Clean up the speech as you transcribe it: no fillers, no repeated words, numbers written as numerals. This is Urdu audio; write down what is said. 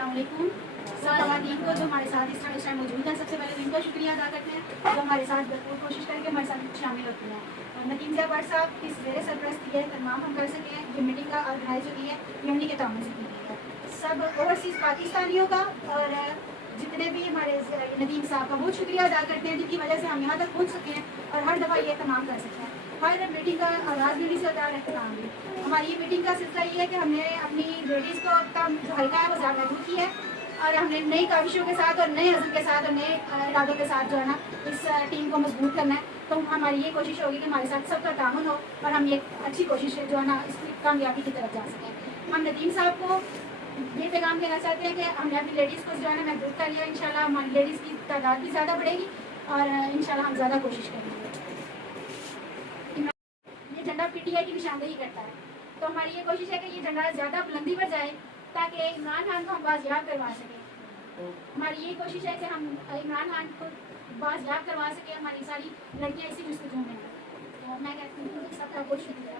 السلام علیکم سب خواتین کو جو ہمارے ساتھ اس ٹائم موجود ہیں. سب سے پہلے ان کا شکریہ ادا کرتے ہیں جو ہمارے ساتھ بھرپور کوشش کر کے ہمارے ساتھ شامل ہوتی ہیں. نتیم ضیاء بٹ صاحب کی زیر سرپرستی ہے تمام ہم کر سکے ہیں. یہ میٹنگ کا آرگنائز جو کی ہے یہ انہیں کے تعاون سے کی گئی ہے. سب اوورسیز پاکستانیوں کا اور جتنے بھی ہمارے ندیم صاحب کا بہت شکریہ ادا کرتے ہیں جن کی وجہ سے ہم یہاں تک پہنچ سکے ہیں اور ہر دفعہ یہ تمام کر سکتے ہیں. ہر میٹنگ کا آغاز بھی سے ہوتا ہے اور اختتام بھی. ہماری یہ میٹنگ کا سلسلہ یہ ہے کہ ہم نے اپنی لیڈیز کو کم جو حلقہ ہے وہ زیادہ محدود کی ہے اور ہم نے نئی کاوشوں کے ساتھ اور نئے عزم کے ساتھ اور نئے ارادوں کے ساتھ جو ہے نا اس ٹیم کو مضبوط کرنا ہے. تو ہماری یہ کوشش ہوگی کہ ہمارے ساتھ سب کا تعاون ہو اور ہم یہ اچھی کوشش جو ہے نا اس کی کامیابی کی طرف جا سکیں. ہم ندیم صاحب کو یہ پیغام دینا چاہتے ہیں کہ ہم نے اپنی لیڈیز کو جو ہے نا محدود کر لیا. انشاءاللہ ہماری لیڈیز کی تعداد بھی زیادہ بڑھے گی اور انشاءاللہ ہم زیادہ کوشش کریں گے. یہ جھنڈا پی ٹی آئی کی نشاندہی کرتا ہے تو ہماری یہ کوشش ہے کہ یہ جھنڈا زیادہ بلندی پر جائے تاکہ عمران خان کو ہم بازیاب کروا سکیں. ہماری یہ کوشش ہے کہ ہم عمران خان کو بازیاب کروا سکیں. ہماری ساری لڑکیاں اسی جستجو میں ہیں. تو میں کہتی ہوں سب کا بہت شکریہ.